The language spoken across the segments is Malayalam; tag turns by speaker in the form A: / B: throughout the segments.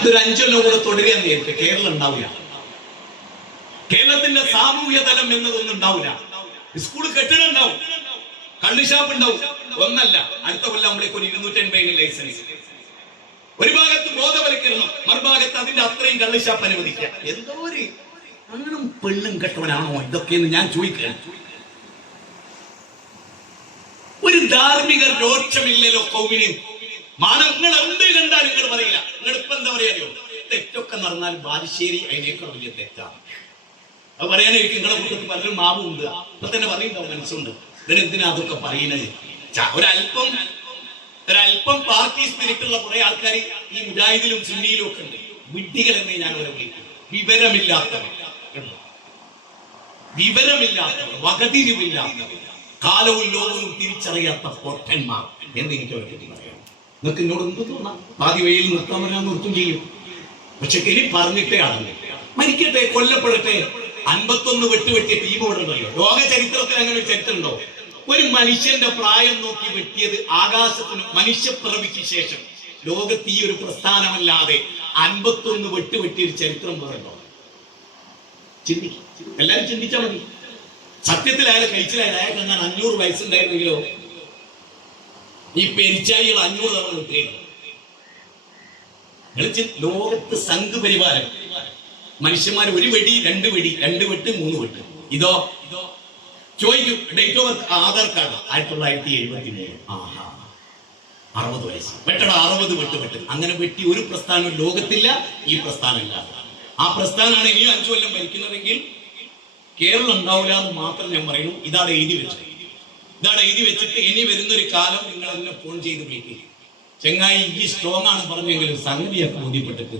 A: ഇതൊരു അഞ്ചൊല്ലം കൂടെ തുടരുക നേരിട്ട് കേരളം ഉണ്ടാവില്ല. കേരളത്തിന്റെ സാമൂഹ്യ തലം എന്നതൊന്നും ഉണ്ടാവില്ല. സ്കൂൾ കെട്ടിടം ഉണ്ടാവും. കള്ളുഷാപ്പ് ഉണ്ടാവും. ഒന്നല്ല. അടുത്ത കൊല്ലം നമ്മളേക്ക് ഒരു ഇരുന്നൂറ്റി അൻപതിന് ലൈസൻസ് ഒരു ഭാഗത്ത് ബോധവൽക്കരണം. മറുഭാഗത്ത് അതിന്റെ അത്രയും കള്ളുഷാപ്പ് അനുവദിക്കുക. എന്തോ ഒരു ആണും പെണ്ണും കെട്ടവനാണോ ഇതൊക്കെയെന്ന് ഞാൻ ചോദിക്കുകയാണ്. ഒരു ധാർമ്മിക രോക്ഷമില്ലല്ലോ കൗമിന്. മാനം നിങ്ങൾ എന്ത് കണ്ടാൽ നിങ്ങൾ പറയില്ല. നിങ്ങൾ ഇപ്പൊ എന്താ പറയാനോ തെറ്റൊക്കെ നടന്നാൽ ബാലുശ്ശേരി അതിനേക്കാൾ വലിയ തെറ്റാണ്. അത് പറയാനായിരിക്കും നിങ്ങളെ കുടുംബത്തിൽ പലരും മാവും ഉണ്ട് അപ്പൊ തന്നെ പറയുന്നുണ്ടാവും മനസ്സുണ്ട്. ഇവരെന്തിനാ അതൊക്കെ പറയുന്നത്? ഒരല്പം ഒരല്പം പാർട്ടി സ്പിരിറ്റ് ഉള്ള കുറെ ആൾക്കാർ ഈ മുജാഹിദിലും സുന്നിയിലും ഒക്കെ ഉണ്ട്. വിഡ്ഢികൾ എന്നേ ഞാൻ അവരെ വിളിക്കും. വിവരമില്ലാത്തവർ. വിവരമില്ലാത്തവർ വകതിരിവില്ലാത്തവർ കാലവും ലോകവും തിരിച്ചറിയാത്ത പൊട്ടന്മാർ എന്ന് എനിക്ക് അവരെ പറയാം നിങ്ങൾക്ക് എന്നോട് എന്ത് തോന്നാം? ആദ്യ വഴിയിൽ നിർത്താൻ പറഞ്ഞാൽ നിർത്തും ചെയ്യും. പക്ഷെ ഇനി പറഞ്ഞിട്ടേ ആണ് മരിക്കട്ടെ കൊല്ലപ്പെടട്ടെ. അൻപത്തൊന്ന് വെട്ടുവെട്ടിയ ടീം ഇവിടെ ഉണ്ടല്ലോ. ലോക ചരിത്രത്തിൽ അങ്ങനെ ഒരു ചരിത്രം ഉണ്ടോ? ഒരു മനുഷ്യന്റെ പ്രായം നോക്കി വെട്ടിയത് ആകാശത്തിന് മനുഷ്യപ്പിറവിക്ക് ശേഷം. ലോകത്ത് ഈ ഒരു പ്രസ്ഥാനമല്ലാതെ അൻപത്തൊന്ന് വെട്ടുവെട്ടിയ ഒരു ചരിത്രം വേറുണ്ടോ ചിന്തിക്കും. എല്ലാരും ചിന്തിച്ചാൽ മതി. സത്യത്തിൽ അയാൾ അയാൾക്ക് അങ്ങനെ അഞ്ഞൂറ് വയസ്സുണ്ടായിരുന്നെങ്കിലോ? ഈ പെരിച്ചായികൾ അഞ്ഞൂറ് തവണ കിട്ടിയിട്ടുണ്ട്. ലോകത്ത് സംഘ് പരിവാരം മനുഷ്യന്മാർ ഒരു വെടി രണ്ട് വെടി രണ്ട് വെട്ട് മൂന്ന് വെട്ട്. ഇതോ ഇതോ. ചോദിക്കും ഡേറ്റ് ഓഫ് ആധാർ കാർഡ്. ആയിരത്തി തൊള്ളായിരത്തി എഴുപത്തി മൂന്ന് ആഹാ. അറുപത് വയസ്സ്. വെട്ടട അറുപത് വെട്ട് വെട്ട്. അങ്ങനെ വെട്ടി ഒരു പ്രസ്ഥാനം ലോകത്തില്ല ഈ പ്രസ്ഥാനം ഇല്ല. ആ പ്രസ്ഥാനമാണ് ഇനിയും അഞ്ചു കൊല്ലം ഭരിക്കുന്നതെങ്കിൽ കേരളം ഉണ്ടാവില്ല എന്ന് മാത്രം ഞാൻ പറയുന്നു. ഇതാണ് എഴുതി വെച്ചത്. ഇതാണ് എഴുതി വെച്ചിട്ട് ഇനി വരുന്നൊരു കാലം നിങ്ങൾ എന്നെ ഫോൺ ചെയ്ത് വിളിക്കുക ചെങ്ങായി ഈ സ്ട്രോങ് പറഞ്ഞെങ്കിലും സംഗതിയൊക്കെ ബോധ്യപ്പെട്ടിട്ട്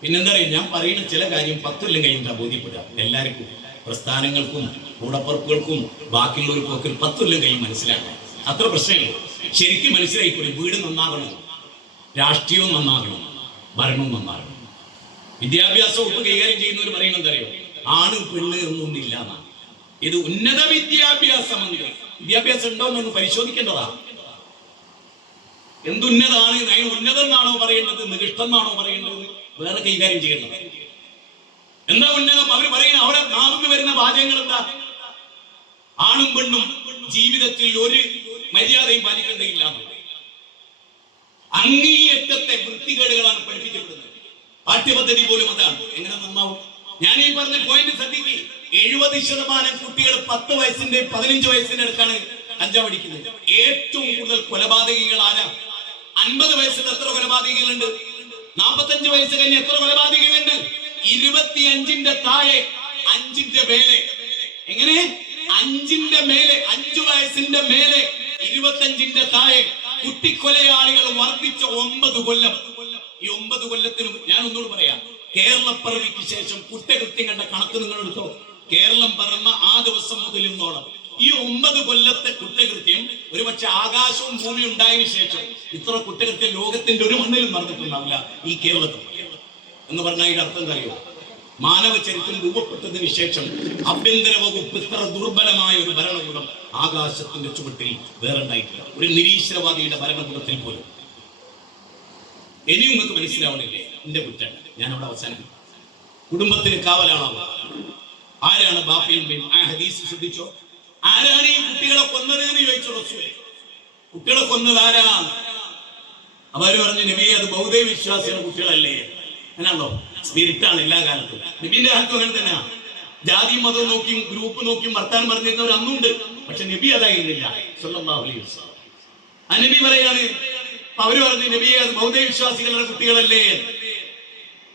A: പിന്നെന്താ പറയുക ഞാൻ പറയുന്ന ചില കാര്യം പത്തൊല്ലം കഴിഞ്ഞിട്ടാണ് ബോധ്യപ്പെടുക. എല്ലാവർക്കും പ്രസ്ഥാനങ്ങൾക്കും കൂടപ്പുറപ്പുകൾക്കും ബാക്കിയുള്ളവർക്കും ഒക്കെ ഒരു പത്തൊല്ലം കഴിഞ്ഞ് മനസ്സിലാക്കണം. അത്ര പ്രശ്നമില്ല. ശരിക്കും മനസ്സിലായിക്കൂടി? വീട് നന്നാകണം. രാഷ്ട്രീയവും നന്നാകണം. ഭരണവും നന്നാകണം. വിദ്യാഭ്യാസം വകുപ്പ് കൈകാര്യം ചെയ്യുന്നവർ പറയുന്നത് അറിയോ? ആണ് പെണ്ണ് ഒന്നും ഇല്ല എന്നാണ് ഇത് ഉന്നത വിദ്യാഭ്യാസ മന്ത്രി വിദ്യാഭ്യാസം ഉണ്ടോ എന്നൊന്ന് പരിശോധിക്കേണ്ടതാ. എന്തുന്നതാണ് അതിന് ഉന്നതം എന്നാണോ പറയേണ്ടത് നികിഷ്ടെന്നാണോ പറയേണ്ടത് വേറെ കൈകാര്യം ചെയ്യേണ്ടത്. എന്താ ഉന്നതം അവർ പറയുന്ന അവരെ നാവിന് വരുന്ന വാചകങ്ങൾ എന്താ? ആണും പെണ്ണും ജീവിതത്തിൽ ഒരു മര്യാദയും പാലിക്കേണ്ടതില്ല. അങ്ങേയറ്റത്തെ വൃത്തികേടുകളാണ് പഠിപ്പിക്കപ്പെടുന്നത്. പാഠ്യപദ്ധതി പോലും അതാണ്. എങ്ങനെ നന്നാവും? ഞാൻ ഈ പറഞ്ഞ പോയിന്റ് ശ്രദ്ധിക്കുക എഴുപത് ശതമാനം കുട്ടികൾ പത്ത് വയസ്സിന്റെ പതിനഞ്ച് വയസ്സിന്റെ അടുക്കാണ് കഞ്ചാവ് അടിക്കുന്നത് ഏറ്റവും കൂടുതൽ കൊലപാതകികൾ ആരാ? അൻപത് വയസ്സിൽ എത്ര കൊലപാതകികളുണ്ട്? നാപ്പത്തഞ്ച് വയസ്സ് കഴിഞ്ഞ് എത്ര കൊലപാതകികളുണ്ട്? ഇരുപത്തിയഞ്ചിന്റെ താഴെ അഞ്ചിന്റെ മേലെ. എങ്ങനെ? അഞ്ചിന്റെ മേലെ അഞ്ചു വയസ്സിന്റെ മേലെ ഇരുപത്തഞ്ചിന്റെ താഴെ കുട്ടിക്കൊലയാളികൾ വർദ്ധിച്ച ഒമ്പത് കൊല്ലം. ഈ ഒമ്പത് കൊല്ലത്തിനും ഞാൻ ഒന്നുകൂടി പറയാം. കേരളപ്പിറവിക്ക് ശേഷം കുറ്റകൃത്യം കണ്ട കണക്ക് നിങ്ങൾ എടുത്തോ കേരളം പറന്ന ആ ദിവസം മുതൽ ഇന്നോളം ഈ ഒമ്പത് കൊല്ലത്തെ കുറ്റകൃത്യം ഒരുപക്ഷെ ആകാശവും ഭൂമിയും ഉണ്ടായതിനു ശേഷം ഇത്ര കുറ്റകൃത്യം ലോകത്തിന്റെ ഒരു മണ്ണിലും നടന്നിട്ടുണ്ടാവില്ല ഈ കേരളത്തിൽ. എന്ന് പറഞ്ഞാൽ ഇതിന്റെ അർത്ഥം അറിയോ മാനവ ചരിത്രം രൂപപ്പെട്ടതിന് ശേഷം ആഭ്യന്തര വകുപ്പ് ഇത്ര ദുർബലമായ ഒരു ഭരണകൂടം ആകാശത്തിന്റെ ചുവട്ടിൽ വേറെ ഉണ്ടായിട്ടില്ല. ഒരു നിരീശ്വരവാദിയുടെ ഭരണകൂടത്തിൽ പോലും. ഇനിയും നിങ്ങൾക്ക് മനസ്സിലാവണില്ലേ? എന്റെ കുറ്റം. ഞാൻ അവിടെ അവസാനിക്കും കുടുംബത്തിന് കാവലാണോ? ആരാണ് ഉമ്മയും? ആ ഹദീസ് ശ്രദ്ധിച്ചോ? ആരാണ് ഈ കുട്ടികളെ കൊന്നത് എന്ന് ചോദിച്ചു റസൂലെ? കുട്ടികളെ കൊന്നത് ആരാണ് അവർ പറഞ്ഞു നബി അത് ബൗദ്ധ വിശ്വാസിയുടെ കുട്ടികളല്ലേ? എന്നാണല്ലോ. സ്പിരിറ്റാണ് എല്ലാ കാലത്തും. നബിന്റെ ഹക്ക് അങ്ങനെ തന്നെയാ. ജാതി മതം നോക്കിയും ഗ്രൂപ്പ് നോക്കിയും വർത്താനം പറഞ്ഞിരുന്നവർ അന്നുണ്ട്. പക്ഷെ നബി അതായിരുന്നില്ല. അലൈഹി വസല്ലം. ആ നബി പറയാണ് അവർ പറഞ്ഞു നബി അത് ബൗദ്ധ വിശ്വാസികളുടെ കുട്ടികളല്ലേ?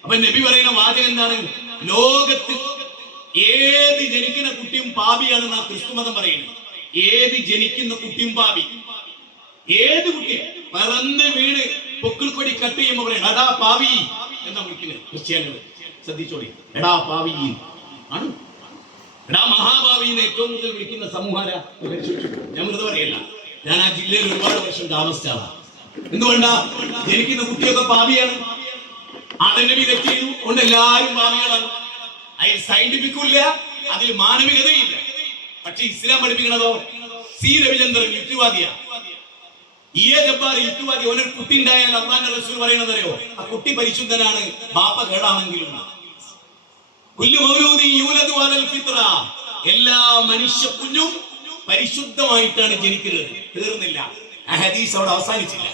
A: അപ്പൊ നബി പറയുന്ന വാചകം എന്താണ്? ലോകത്ത് ഏത് ജനിക്കുന്ന കുട്ടിയും പാപിയാണെന്ന് ആ ക്രിസ്തുമതം പറയുന്നത്? ഏത് ജനിക്കുന്ന കുട്ടിയും പാപി? ഏത് കുട്ടി? പറന്ന് വീണ് പൊക്കിൾ കൊടി കട്ട് ചെയ്യുമ്പോൾ പറയും എടാ പാവി എന്നാ വിളിക്കുന്നത് ക്രിസ്ത്യാനികൾ ശ്രദ്ധിച്ചോടി എടാ പാവി ആണ്. എടാ മഹാഭാവി എന്ന് ഏറ്റവും കൂടുതൽ വിളിക്കുന്ന സമൂഹാര ഞാൻ വെറുതെ പറയല്ല. ഞാൻ ആ ജില്ലയിൽ ഒരുപാട് വർഷം താമസിച്ചാണ് എന്തുകൊണ്ട? ജനിക്കുന്ന കുട്ടിയൊക്കെ പാവിയാണ്. ആദനബി തെറ്റ് ചെയ്തു കൊണ്ട് എല്ലാവരും പാവികളാണ്. അതിൽ സയന്റിഫിക്കും ഇല്ല അതിൽ മാനവികതയില്ല പക്ഷെ ഇസ്ലാം പഠിപ്പിക്കണതോ? സി രവിചന്ദ്രൻ യുക്തിവാദിയാ. ഈ ജബ്ബാർ ഇത്തുവാദി ഓനൊരു കുട്ടി ഉണ്ടായാൽ അള്ളാന്റെ റസൂൽ പറയുന്നത് അറിയോ? ആ കുട്ടി പരിശുദ്ധനാണ് ബാപ്പ കേടാണെങ്കിലും എല്ലാ മനുഷ്യ കുഞ്ഞും പരിശുദ്ധമായിട്ടാണ് ജനിക്കുന്നത്. തീർന്നില്ല. ആ ഹദീസ് അവിടെ അവസാനിച്ചില്ല.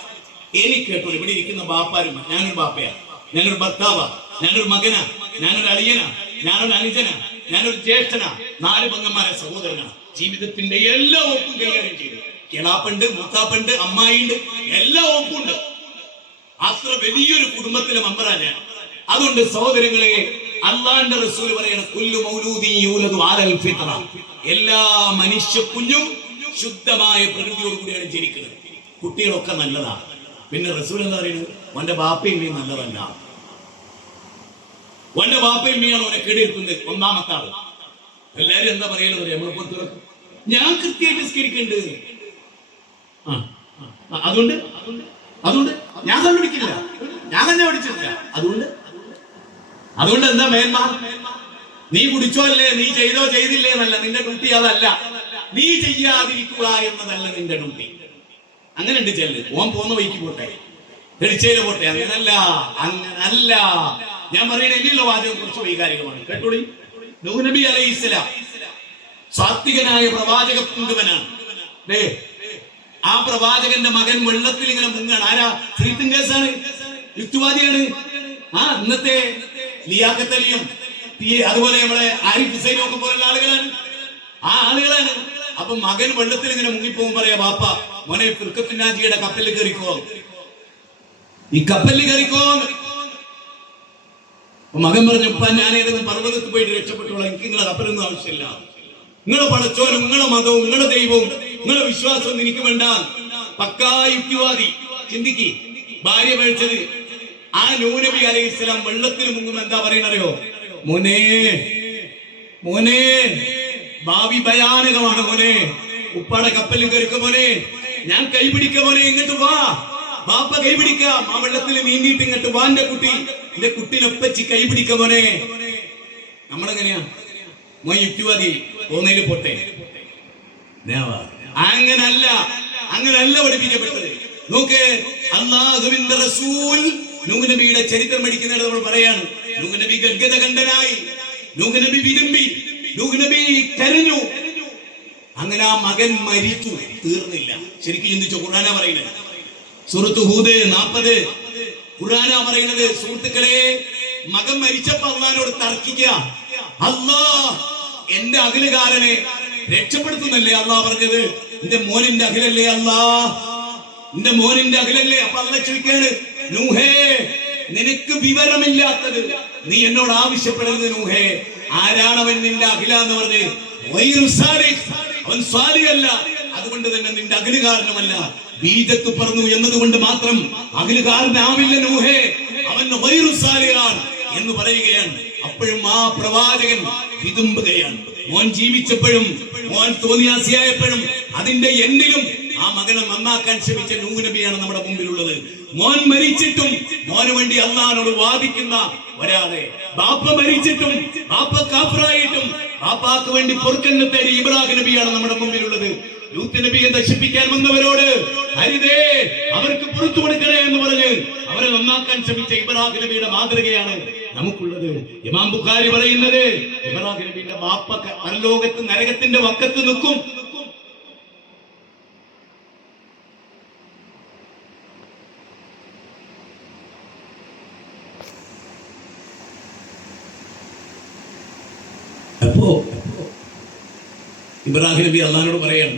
A: എനിക്ക് കേട്ടോ ഇവിടെ ഇരിക്കുന്ന ബാപ്പാരും ഞാനൊരു ബാപ്പയാണ് ഞാനൊരു ഭർത്താവാ ഞാനൊരു മകനാ ഞാനൊരു അളിയനാ. ഞാനൊരു അനുജനാ ഞാനൊരു ജ്യേഷ്ഠനാ നാല് പെങ്ങന്മാരെ സഹോദരനാണ് ജീവിതത്തിന്റെ എല്ലാ ഒപ്പും കൈകാര്യം ചെയ്തു. കിളാപ്പുണ്ട് മൂത്താപ്പുണ്ട് അമ്മായിണ്ട് എല്ലാ ഒപ്പുണ്ട് അത്ര വലിയൊരു കുടുംബത്തിലെ മെമ്പറാണ് ഞാൻ. അതുകൊണ്ട് സഹോദരങ്ങളെ അള്ളാന്റെ റസൂൽ പറയണ കുല്ലു മൗലൂദി എല്ലാ മനുഷ്യ കുഞ്ഞും ശുദ്ധമായ പ്രകൃതിയോട് കൂടിയാണ് ജനിക്കുന്നത്. കുട്ടികളൊക്കെ നല്ലതാണ് പിന്നെ റസൂൽ എന്താ പറയുന്നത്? അവന്റെ ബാപ്പയും നല്ലതല്ല. ഓന്റെ ബാപ്പയും നീയാണ് ഓനെ കേടിയിരുത്തുന്നത് ഒന്നാമത്തെ ആൾ എല്ലാരും എന്താ പറയലെന്ന് പറയാം നമ്മളെ ഞാൻ കൃത്യമായിട്ട് സ്കരിക്കുന്നുണ്ട് ആ, അതുകൊണ്ട്? അതുകൊണ്ട്? ഞാൻ കണ്ടുപിടിക്കില്ല ഞാൻ തന്നെ പഠിച്ചിട്ടില്ല അതുകൊണ്ട്? അതുകൊണ്ട് എന്താ മേന്മ? നീ കുടിച്ചോ അല്ലേ? നീ ചെയ്തോ ചെയ്തില്ലേ എന്നല്ല. നിന്റെ ഡ്യൂട്ടി അതല്ല. നീ ചെയ്യാതിരിക്കുക എന്നതല്ല നിന്റെ ഡ്യൂട്ടി. അങ്ങനെ ഉണ്ട് ചെല്ല്. ഓൻ പോന്ന വൈക്ക് പോട്ടെ. തെളിച്ചേര് പോട്ടെ. അങ്ങനല്ല. അങ്ങനല്ല. ഞാൻ പറയുന്ന വാചകം കുറച്ച് വൈകാരികമാണ്. കേട്ടോളി? നൂനബി നബി അലൈഹി ഇസ്ലാം സാത്വികനായ പ്രവാചക പുങ്കുവനാണ് ആ പ്രവാചകന്റെ മകൻ വെള്ളത്തിൽ ഇങ്ങനെ മുങ്ങാണ്. ആരാ? ഫ്രീത്തിൻ കേസാണ് യുക്തിവാദിയാണ്. ആ ഇന്നത്തെ ലിയാക്കത്തലിയും അതുപോലെ നമ്മളെ ആരിഫ് ഹുസൈനും ഒക്കെ പോലുള്ള ആളുകളാണ്. ആ ആളുകളാണ്. അപ്പൊ മകൻ വെള്ളത്തിൽ ഇങ്ങനെ മുങ്ങിപ്പോകും പറയാ ബാപ്പ മോനെ ഫിർക്കത്തുനാജിയുടെ കപ്പലിൽ കയറിക്കോ. ഈ കപ്പലിൽ കയറിക്കോ അപ്പൊ മകൻ പറഞ്ഞു ഉപ്പ ഞാൻ ഏതെങ്കിലും പർവതത്തിൽ പോയിട്ട് രക്ഷപ്പെട്ടോളാം. എനിക്ക് നിങ്ങളെ കപ്പലൊന്നും ആവശ്യമില്ല. നിങ്ങളെ പടച്ചോനും നിങ്ങളെ മതവും നിങ്ങളെ ദൈവവും നിങ്ങളെ വിശ്വാസവും എനിക്ക് വേണ്ട. പക്കാ യുക്തിവാദി ചിന്തിക്ക്. ഭാര്യ മേടിച്ചത് ആ നൂനബി അലൈഹി വെള്ളത്തിൽ മുങ്ങും എന്താ പറയണറിയോ? മോനെ മോനെ ഭാവി ഭയാനകമാണ് മോനെ. ഉപ്പാടെ കപ്പലിൽ കയറിക്ക മോനെ. ഞാൻ കൈപിടിക്ക മോനെ ഇങ്ങോട്ട് വാ. ബാപ്പ കൈപിടിക്കാം. ആ വെള്ളത്തിൽ നീന്തിയിട്ട് ഇങ്ങോട്ട് വാന്റെ കുട്ടി. എന്റെ കുട്ടിനൊപ്പച്ചി കൈപിടിക്ക മോനെ. നമ്മളെങ്ങനെയാ? മോൻ യുക്തിവാദി ഓന്നയിൽ പോട്ടെ. അങ്ങനല്ല. അങ്ങനല്ല പഠിപ്പിക്കപ്പെട്ടത്. നോക്ക്. അള്ളാഹുവിന്റെ റസൂൽ നബിയുടെ ചരിത്രം പഠിക്കുന്നിടത്ത് നമ്മൾ പറയാണ്. നൂഹ് നബി ഗദ്ഗത കണ്ടനായി നൂഹ് നബി വിരുമ്പി നൂഹ് നബി കരഞ്ഞു. അങ്ങനെ ആ മകൻ മരിച്ചു. തീർന്നില്ല. ശരിക്കും ചിന്തിച്ചു? ഖുർആനാ പറയുന്നത്. സുഹൃത്ത് ഹൂദ് നാപ്പത്. ഖുർആന പറയുന്നത് സുഹൃത്തുക്കളെ മകൻ മരിച്ചപ്പോ അള്ളഹാനോട് തർക്കിക്കുക. അള്ളാ എന്റെ അഖിലുകാരനെ രക്ഷപ്പെടുത്തുന്നല്ലേ അള്ളാഹ് പറഞ്ഞത്? എന്റെ മോനിന്റെ അഖിലല്ലേ അള്ളാ? എന്റെ മോനിന്റെ അഖിലല്ലേ? അപ്പൊ അള്ള ചോദിക്കാണ് നൂഹേ നിനക്ക് വിവരമില്ലാത്തത് നീ എന്നോട് ആവശ്യപ്പെടരുത് നൂഹേ. ആരാണവൻ നിന്റെ അഖില എന്ന് പറഞ്ഞ്. അവൻ സ്വാലിഹല്ല അതുകൊണ്ട് തന്നെ നിന്റെ അഖിലുകാരനുമല്ല ബീജത്ത് പറഞ്ഞു എന്നതുകൊണ്ട് മാത്രം അഖിലുകാരനാവില്ല നൂഹേ. അവൻ വൈറു സാലിഹാൻ എന്ന് പറയുകയാണ്. അപ്പോഴും ആ പ്രവാചകൻ വിതുമ്പുകയാണ്. മോൻ ജീവിച്ചപ്പോഴും മോൻ തോന്നിയാസിയായപ്പോഴും അതിന്റെ എന്നിലും ആ മകനെ നന്നാക്കാൻ ശ്രമിച്ച നൂനബിയാണ് നബിയാണ് നമ്മുടെ മുമ്പിലുള്ളത്. മോൻ മരിച്ചിട്ടും മോന് വേണ്ടി അള്ളഹാനോട് വാദിക്കുന്ന ഒരാളെ. ബാപ്പ മരിച്ചിട്ടും ബാപ്പ കാഫറായിട്ടും ബാപ്പാക്ക് വേണ്ടി പൊറുക്കന്റെ തേടി ഇബ്രാഹിം നബിയാണ് നമ്മുടെ മുമ്പിലുള്ളത്. ലൂത്ത് നബിയെ നശിപ്പിക്കാൻ വന്നവരോട് ഹരിതേ അവർക്ക് പുറത്തു കൊടുക്കണേ എന്ന് പറഞ്ഞ് അവരെ നന്നാക്കാൻ ശ്രമിച്ച ഇബ്രാഹിം നബിയുടെ മാതൃകയാണ് നമുക്കുള്ളത്. ഇമാം ബുഖാരി പറയുന്നത് ഇബ്രാഹിം നബിയുടെ ബാപ്പ പരലോകത്ത് നരകത്തിന്റെ വക്കത്ത് നിൽക്കും. അപ്പോ ഇബ്രാഹിം നബി അള്ളഹാനോട് പറയാണ്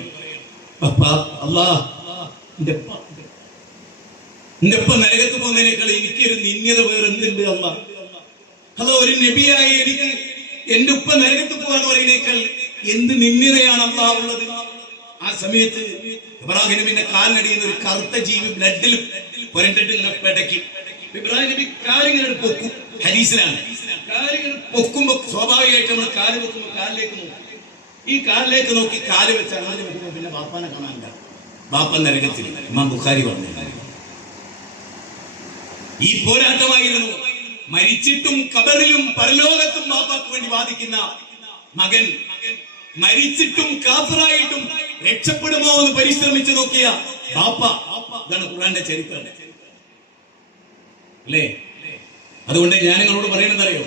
A: നരകത്ത് പോകുന്നതിനേക്കാൾ എനിക്കൊരു നിന്യത വേറെ എന്തുണ്ട് അല്ല അതോ ഒരു നബിയായി എനിക്ക് എന്റെ ഉപ്പ നരകത്ത് പോകാന്ന് പറയുന്നേക്കാൾ എന്ത് നിന്യതയാണ് അമ്മ ഉള്ളത്? ആ സമയത്ത് ഇബ്രാഹിം നബിന്റെ കാലിനടിയുന്ന ഒരു കറുത്ത ജീവി ബ്ലഡിൽ പുരണ്ടിട്ട് പെടക്കി. ഇബ്രാഹിം നബി കാലിങ്ങനെ പൊക്കും. ഹരീസിലാണ് കാലിങ്ങനെ പൊക്കുമ്പോ സ്വാഭാവികമായിട്ട് നമ്മൾ കാൽ പൊക്കുമ്പോ കാലിലേക്ക് നോക്കും. ഈ കാലിലേക്ക് നോക്കി കാൽ വെച്ച് അങ്ങനെ വെക്കുമ്പോൾ പിന്നെ ബാപ്പാനെ കാണാനില്ല. ബാപ്പ നരകത്തിൽ ഇമാം ബുഖാരി പറഞ്ഞു. ഈ പോരാട്ടമായിരുന്നു മരിച്ചിട്ടും കബറിലും പരലോകത്തും ബാപ്പാക്ക് വേണ്ടി വാദിക്കുന്ന മകൻ. മരിച്ചിട്ടും കാഫറായിട്ടും രക്ഷപ്പെടുമോ എന്ന് പരിശ്രമിച്ചു നോക്കിയ ബാപ്പ. ഇതാണ് ഖുർആന്റെ ചരിത്രം. അല്ലേ? അതുകൊണ്ട് ഞാൻ നിങ്ങളോട് പറയണെന്നറിയോ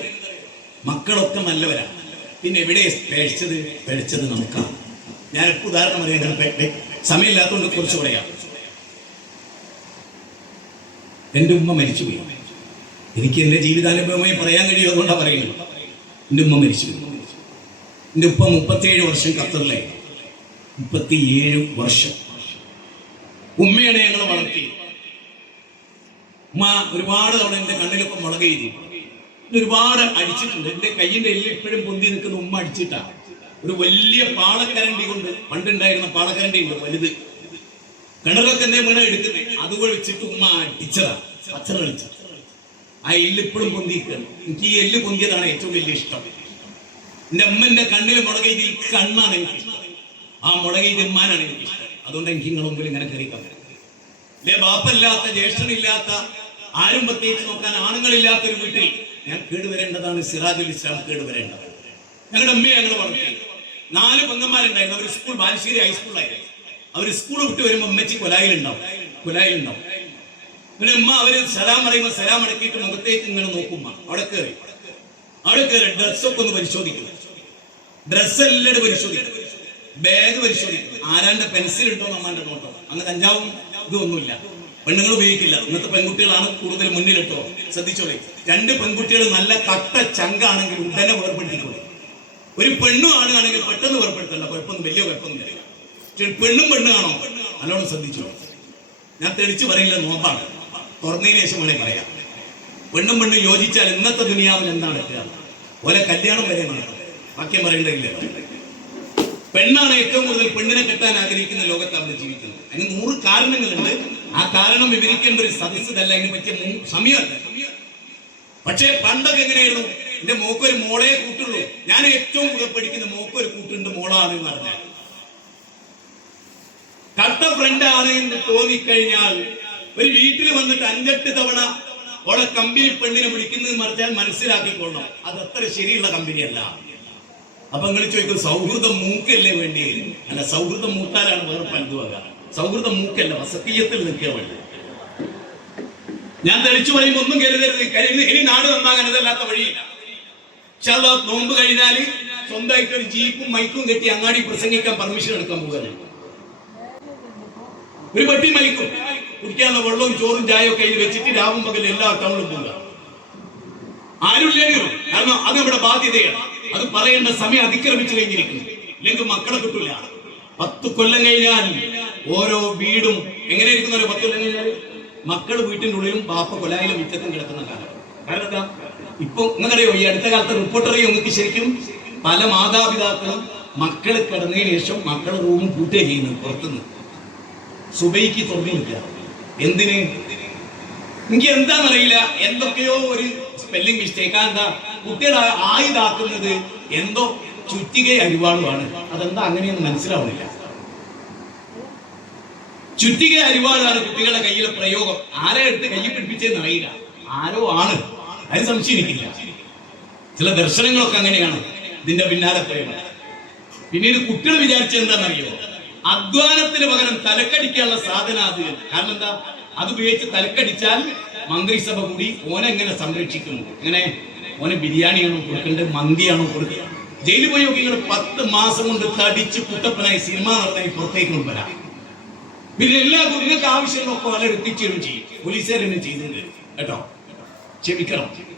A: മക്കളൊക്കെ നല്ലവരാണ് പിന്നെ എവിടെ പേടിച്ചത്? പേടിച്ചത് നമുക്കാണ് ഞാൻ ഉദാഹരണം പറയുന്നത് സമയമില്ലാത്തതുകൊണ്ട് കുറച്ച് പറയാം. എന്റെ ഉമ്മ മരിച്ചു പോയി എനിക്ക് എന്റെ ജീവിതാനുഭവമായി പറയാൻ കഴിയും അതുകൊണ്ടാണ് പറയുന്നത്. എന്റെ ഉമ്മ മരിച്ചു പോയി എന്റെ ഉപ്പ മുപ്പത്തിയേഴ് വർഷം ഖത്തറിലെ മുപ്പത്തിയേഴ് വർഷം. ഉമ്മയാണ് ഞങ്ങൾ വളർത്തി ഉമ്മ ഒരുപാട് തവണ എന്റെ കണ്ണിലൊപ്പം മുളക് ഒരുപാട് അടിച്ചിട്ടുണ്ട്. എന്റെ കയ്യിന്റെ എല്ല് ഇപ്പോഴും പൊന്തി നിൽക്കുന്ന ഉമ്മ അടിച്ചിട്ടാ. ഒരു വലിയ പാളക്കരണ്ടി കൊണ്ട് പണ്ടുണ്ടായിരുന്ന പാളക്കരണ്ടി ഉണ്ട് വലുത്. കിണറൊക്കെ എന്നെ വീണ എടുക്കുന്നത് അത് വെച്ചിട്ട് ഉമ്മ അടിച്ചതാ. അച്ഛൻ കളിച്ച. ആ എല്ല് ഇപ്പോഴും പൊന്തിയിരിക്കുകയാണ്. എനിക്ക് ഈ എല്ല് പൊന്തിയതാണ് ഏറ്റവും വലിയ ഇഷ്ടം. എന്റെ അമ്മന്റെ കണ്ണിൽ മുളകെയ്തി കണ്ണാണ് എനിക്ക്. ആ മുളകെയ്തി ഉമ്മാനാണ് എനിക്ക് ഇഷ്ടം. അതുകൊണ്ട് എനിക്ക് നിങ്ങളുടെ മുമ്പിൽ ഇങ്ങനെ കയറി അല്ലെ ബാപ്പല്ലാത്ത ജ്യേഷ്ഠനില്ലാത്ത ആരും പ്രത്യേകിച്ച് നോക്കാൻ ആണുങ്ങളില്ലാത്തൊരു വീട്ടിൽ ഞാൻ കേടുവരേണ്ടതാണ് സിറാജുൽ ഇസ്ലാം കേടുവരേണ്ടത് ഞങ്ങളുടെ അമ്മയെ ഞങ്ങൾ പറഞ്ഞു നാല് പെങ്ങന്മാരുണ്ടായിരുന്നു. അവർ സ്കൂൾ ബാലുശ്ശേരി ഹൈസ്കൂളിലായിരുന്നു അവർ സ്കൂൾ വിട്ട് വരുമ്പോൾ അമ്മച്ചി കൊലായിലുണ്ടാവും. കൊലായിലുണ്ടാവും. പിന്നെ അമ്മ അവർ സലാം പറയുമ്പോൾ സലാം അടക്കിയിട്ട് മുഖത്തേക്ക് ഇങ്ങനെ നോക്കുമ്മ അവിടെ കയറി അവിടെ കയറി ഡ്രസ്സൊക്കെ ഒന്ന് പരിശോധിക്കും. ഡ്രസ്സ് എല്ലാം പരിശോധിക്കും. ബാഗ് പരിശോധിക്കും. ആരാന്റെ പെൻസിൽ ഉണ്ടോ അമ്മാന്റെ നോട്ടോ അങ്ങനെ കഞ്ചാവും ഇതൊന്നുമില്ല. പെണ്ണുങ്ങൾ ഉപയോഗിക്കില്ല. ഇന്നത്തെ പെൺകുട്ടികളാണ് കൂടുതൽ മുന്നിലിട്ടോ? ശ്രദ്ധിച്ചോളി. രണ്ട് പെൺകുട്ടികൾ നല്ല കട്ട ചങ്കാണെങ്കിൽ ഉടനെ വേർപ്പെടുത്തിക്കോളെ ഒരു പെണ്ണും ആണുകാണെങ്കിൽ പെട്ടെന്ന് വേർപ്പെടുത്തണ്ട കുഴപ്പമൊന്നും വലിയ കുഴപ്പമൊന്നുമില്ല പെണ്ണും പെണ്ണാണോ നല്ലോണം ശ്രദ്ധിച്ചോളൂ ഞാൻ തെളിച്ച് പറയില്ല നോമ്പാണ്. തുറന്നതിന് ശേഷം വേണേ പറയാം. പെണ്ണും പെണ്ണും യോജിച്ചാൽ ഇന്നത്തെ ദുനിയാവിൽ എന്താണ് എത്തുക? ഓലെ കല്യാണം വരെ നടക്കും വാക്യം പറയേണ്ടതില്ല? പെണ്ണാണ് ഏറ്റവും കൂടുതൽ പെണ്ണിനെ കെട്ടാൻ ആഗ്രഹിക്കുന്ന ലോകത്ത് അവിടെ ജീവിക്കുന്നത്. അതിന് നൂറ് കാരണങ്ങളുണ്ട്. ആ കാരണം വിവരിക്കേണ്ട ഒരു സദസ്സല്ല ഇതിനെ പറ്റിയ സമയമല്ല. പക്ഷേ പണ്ടൊക്കെ എങ്ങനെയായിരുന്നു? എന്റെ മോക്കൊരു മോളെ കൂട്ടുള്ളൂ. ഞാൻ ഏറ്റവും കൂടുതൽ പഠിക്കുന്ന മോക്കൊരു കൂട്ടുണ്ട് മോളാണ് എന്ന് പറഞ്ഞാൽ. കട്ട ഫ്രണ്ട് ആണ് എന്ന് തോന്നിക്കഴിഞ്ഞാൽ ഒരു വീട്ടിൽ വന്നിട്ട് അഞ്ചെട്ട് തവണ ഓളെ കമ്പനി പെണ്ണിനെ വിളിക്കുന്നത് മറിച്ചാൽ മനസ്സിലാക്കിക്കൊള്ളണം. അത് അത്ര ശരിയുള്ള കമ്പനിയല്ല. അപ്പൊ നിങ്ങൾ ചോദിക്കും സൗഹൃദം മൂക്കല്ലേ വേണ്ടി അല്ല സൗഹൃദം മൂട്ടാലാണ് വേറെ പന്തുവക. സൗഹൃദം മൂക്കല്ല വസത്തീയത്തിൽ നിൽക്കുക വേണ്ടി? ഞാൻ തെളിച്ചു പറയുമ്പോൾ ഒന്നും കരുതരുത്. കഴിഞ്ഞ് ഇനി നാട് നന്നാകാൻ ഇതല്ലാത്ത വഴിയില്ല. പക്ഷെ അത് നോമ്പ് കഴിഞ്ഞാൽ സ്വന്തമായിട്ട് ഒരു ജീപ്പും മൈക്കും കെട്ടി അങ്ങാടി പ്രസംഗിക്കാൻ പെർമിഷൻ എടുക്കാൻ പോകുകയാണ് ഒരു പട്ടി മൈക്കും കുടിക്കാനുള്ള വെള്ളവും ചോറും ചായയും കയ്യിൽ വെച്ചിട്ട് രാവും പകൽ എല്ലാ ടൗണിലും പോവുക. ആരും ഇല്ലെങ്കിലും കാരണം അത് നമ്മുടെ ബാധ്യതയാണ്. അത് പറയേണ്ട സമയം അതിക്രമിച്ചു കഴിഞ്ഞിരിക്കുന്നു. ഇല്ലെങ്കിൽ മക്കളെ കിട്ടില്ല പത്ത് കൊല്ലം കഴിഞ്ഞാൽ ഓരോ വീടും എങ്ങനെ ഇരിക്കുന്ന ഒരു പത്ത് കൊല്ലം മക്കൾ വീട്ടിനുള്ളിലും ഉള്ളിലും ബാപ്പ കൊലായിലും മുറ്റത്തും കിടക്കുന്ന കാലം. കാരണം എന്താ ഇപ്പൊ നിങ്ങൾക്കറിയോ ഈ അടുത്ത കാലത്ത് റിപ്പോർട്ടർ നിങ്ങൾക്ക് ശരിക്കും? പല മാതാപിതാക്കളും മക്കൾ കിടന്നതിന് ശേഷം മക്കളെ റൂം പൂട്ടേ ചെയ്യുന്നു പുറത്തുനിന്ന്. സുബൈക്ക് തുറന്നു നിൽക്കുക. എന്തിന്? എനിക്ക് എന്താണെന്നറിയില്ല. എന്തൊക്കെയോ ഒരു സ്പെല്ലിംഗ് മിസ്റ്റേക്ക് എന്താ? കുട്ടികളെ ആയുധാക്കുന്നത് എന്തോ ചുറ്റിക അരിവാളുമാണ്. അതെന്താ അങ്ങനെയൊന്നും മനസ്സിലാവുന്നില്ല ചുറ്റിക അരിവാളാണ് കുട്ടികളെ കയ്യിലെ പ്രയോഗം. ആരെ എടുത്ത് കൈ പിടിപ്പിച്ചതെന്ന് അറിയില്ല. ആരോ ആണ്. അതിന് സംശയിക്കില്ല ചില ദർശനങ്ങളൊക്കെ അങ്ങനെയാണ് ഇതിന്റെ പിന്നാലെ പ്രയോഗം പിന്നീട് കുട്ടികൾ വിചാരിച്ചത് എന്താണെന്നറിയോ? അധ്വാനത്തിന് പകരം തലക്കടിക്കാനുള്ള സാധന അത് കാരണം എന്താ? അത് ഉപയോഗിച്ച് തലക്കടിച്ചാൽ മന്ത്രിസഭ കൂടി ഓനെ എങ്ങനെ സംരക്ഷിക്കുന്നു എങ്ങനെ? ഓനെ ബിരിയാണിയാണോ കൊടുക്കേണ്ടത്? മന്തിയാണോ കൊടുക്കുക ജയിലിൽ പോയി നോക്കി പത്ത് മാസം കൊണ്ട് തടിച്ച് കുട്ടപ്പനായി സിനിമ നടത്തായി പുറത്തേക്ക് കൊണ്ടുവരാം പിന്നെ എല്ലാ നിങ്ങൾക്ക് ആവശ്യങ്ങളൊക്കെ വളരെ എത്തിച്ചേരും ചെയ്യും. പോലീസുകാരെ ചെയ്തിട്ടുണ്ട് കേട്ടോ? ക്ഷമിക്കണം.